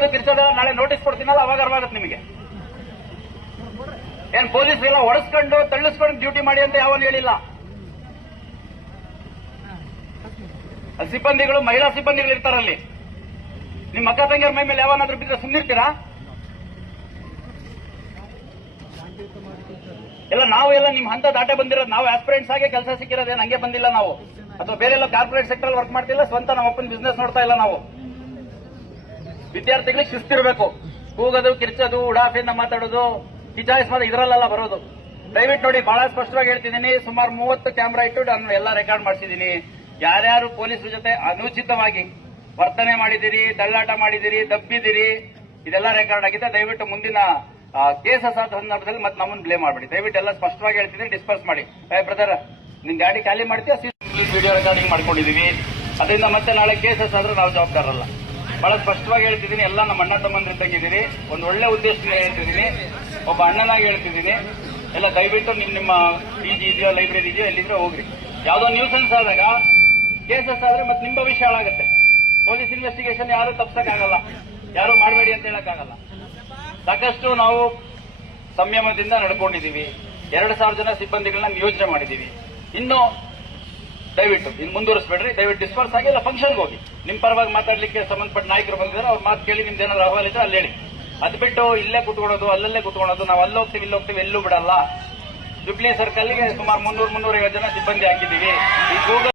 ಕೂಗೋದು ಕಿರ್ಚೋದೆಲ್ಲ ನಾಳೆ ನೋಟಿಸ್ ಕೊಡ್ತೀನಲ್ಲ ಅವಾಗ ಅರ್ವಾಗತ್ತೆ ನಿಮಗೆ. ಏನ್ ಪೊಲೀಸ್ ಎಲ್ಲ ಹೊಡೆಸ್ಕೊಂಡು ತಳ್ಳಿಸ್ಕೊಂಡು ಡ್ಯೂಟಿ ಮಾಡಿ ಅಂತ ಯಾವನು ಹೇಳಿಲ್ಲ. ಸಿಬ್ಬಂದಿಗಳು ಮಹಿಳಾ ಸಿಬ್ಬಂದಿಗಳು ಇರ್ತಾರಲ್ಲಿ. ನಿಮ್ಮ ಅಕ್ಕ ತಂಗಿಯರ ಮೈ ಮೇಲೆ ಯಾವನಾದ್ರೂ ಬಿದ್ದರೆ ಸುಮ್ಮನಿರ್ತೀರಾ? ಎಲ್ಲ ನಾವು ಎಲ್ಲ ನಿಮ್ ಹಂತ ದಾಟೆ ಬಂದಿರೋದು. ನಾವು ಆಸ್ಪಿರೆಂಟ್ಸ್ ಆಗಿ ಕೆಲಸ ಸಿಕ್ಕಿರೋದೇನು ಹಂಗೆ ಬಂದಿಲ್ಲ ನಾವು, ಅಥವಾ ಬೇರೆ ಎಲ್ಲ ಕಾರ್ಪೊರೇಟ್ ಸೆಕ್ಟರ್ ವರ್ಕ್ ಮಾಡ್ತಿಲ್ಲ, ಸ್ವಂತ ನಮ್ಮ ಅಪ್ಪನ ಬಿಸ್ನೆಸ್ ನೋಡ್ತಾ ಇಲ್ಲ ನಾವು. ವಿದ್ಯಾರ್ಥಿಗಳಿಗೆ ಶಿಸ್ತಿರ್ಬೇಕು. ಕೂಗೋದು ಕಿರ್ಚೋದು ಉಡಾಫಿಯಿಂದ ಮಾತಾಡೋದು ಕಿಚಾಯಿಸ್ ಇದರಲ್ಲೆಲ್ಲ ಬರೋದು. ದಯವಿಟ್ಟು ನೋಡಿ, ಬಹಳ ಸ್ಪಷ್ಟವಾಗಿ ಹೇಳ್ತಿದ್ದೀನಿ. ಸುಮಾರು 30 ಕ್ಯಾಮೆರಾ ಇಟ್ಟು ನಾನು ಎಲ್ಲ ರೆಕಾರ್ಡ್ ಮಾಡಿಸಿದ್ದೀನಿ. ಯಾರ್ಯಾರು ಪೊಲೀಸರ ಜೊತೆ ಅನುಚಿತವಾಗಿ ವರ್ತನೆ ಮಾಡಿದಿರಿ, ದಳ್ಳಾಟ ಮಾಡಿದಿರಿ, ದಬ್ಬಿದಿರಿ, ಇದೆಲ್ಲ ರೆಕಾರ್ಡ್ ಆಗಿದೆ. ದಯವಿಟ್ಟು ಮುಂದಿನ ಕೇಸಸ್ ಆದ ಸಂದರ್ಭದಲ್ಲಿ ಮತ್ತೆ ನಮ್ಮನ್ನು ಬ್ಲೇಮ್ ಮಾಡಬೇಡಿ. ದಯವಿಟ್ಟು ಎಲ್ಲ ಸ್ಪಷ್ಟವಾಗಿ ಹೇಳ್ತಿದ್ದೀನಿ, ಡಿಸ್ಪರ್ಸ್ ಮಾಡಿ. ಬ್ರದರ್, ನಿನ್ ಗಾಡಿ ಖಾಲಿ ಮಾಡ್ತೀಯ, ವಿಡಿಯೋ ರೆಕಾರ್ಡಿಂಗ್ ಮಾಡ್ಕೊಂಡಿದೀವಿ. ಅದರಿಂದ ಮತ್ತೆ ನಾಳೆ ಕೇಸಸ್ ಆದ್ರೆ ನಾವು ಜವಾಬ್ದಾರಲ್ಲ. ಬಹಳ ಸ್ಪಷ್ಟವಾಗಿ ಹೇಳ್ತಿದ್ದೀನಿ. ಎಲ್ಲ ನಮ್ಮ ಅಣ್ಣ ತಮ್ಮಂದ್ರೆ ತಂಗಿದ್ದೀರಿ. ಒಂದು ಒಳ್ಳೆ ಉದ್ದೇಶದಿಂದ ಹೇಳ್ತಿದ್ದೀನಿ, ಒಬ್ಬ ಅಣ್ಣನಾಗಿ ಹೇಳ್ತಿದ್ದೀನಿ. ಎಲ್ಲ ದಯವಿಟ್ಟು ನಿಮ್ಮ PG ಇದೆಯೋ, ಲೈಬ್ರರಿ ಇದೆಯೋ, ಎಲ್ಲಿದ್ರೆ ಹೋಗ್ರಿ. ಯಾವುದೋ ನ್ಯೂಸೆನ್ಸ್ ಆದಾಗ ಕೇಸಸ್ ಆದ್ರೆ ಮತ್ತೆ ನಿಮ್ಮ ಭವಿಷ್ಯ ಹಾಳಾಗುತ್ತೆ. ಪೊಲೀಸ್ ಇನ್ವೆಸ್ಟಿಗೇಷನ್ ಯಾರು ತಪ್ಸಕ್ಕಾಗಲ್ಲ, ಯಾರು ಮಾಡಬೇಡಿ ಅಂತ ಹೇಳಕ್ಕಾಗಲ್ಲ. ಸಾಕಷ್ಟು ನಾವು ಸಂಯಮದಿಂದ ನಡ್ಕೊಂಡಿದ್ದೀವಿ. 2,000 ಜನ ಸಿಬ್ಬಂದಿಗಳನ್ನ ನಿಯೋಜನೆ ಮಾಡಿದ್ದೀವಿ. ಇನ್ನು ದಯವಿಟ್ಟು ಇನ್ನು ಮುಂದುವರಿಸಬೇಡ್ರಿ. ದಯವಿಟ್ಟು ಡಿಸ್ಪರ್ಸ್ ಆಗಿ ಎಲ್ಲ ಫಂಕ್ಷನ್ಗೆ ಹೋಗಿ. ನಿಮ್ಮ ಪರವಾಗಿ ಮಾತಾಡ್ಲಿಕ್ಕೆ ಸಂಬಂಧಪಟ್ಟ ನಾಯಕರು ಬಂದಿದ್ದಾರೆ, ಅವ್ರ ಮಾತು ಕೇಳಿ ನಿಮ್ದೇನಾದ್ರು ಅಹವಾಲ್ ಇದ್ರೆ ಅಲ್ಲಿ ಹೇಳಿ. ಅದು ಬಿಟ್ಟು ಇಲ್ಲೇ ಕುತ್ಕೊಳ್ಳೋದು, ಅಲ್ಲಲ್ಲೇ ಕುತ್ಕೊಳ್ಳೋದು, ನಾವು ಅಲ್ಲೋಗ್ತೀವಿ ಇಲ್ಲೋಗ್ತೀವಿ ಎಲ್ಲೂ ಬಿಡಲ್ಲ. ಜುಬ್ಲಿ ಸರ್ಕಲ್ಗೆ ಸುಮಾರು 300-350 ಜನ ಸಿಬ್ಬಂದಿ ಹಾಕಿದ್ದೀವಿ. ಈ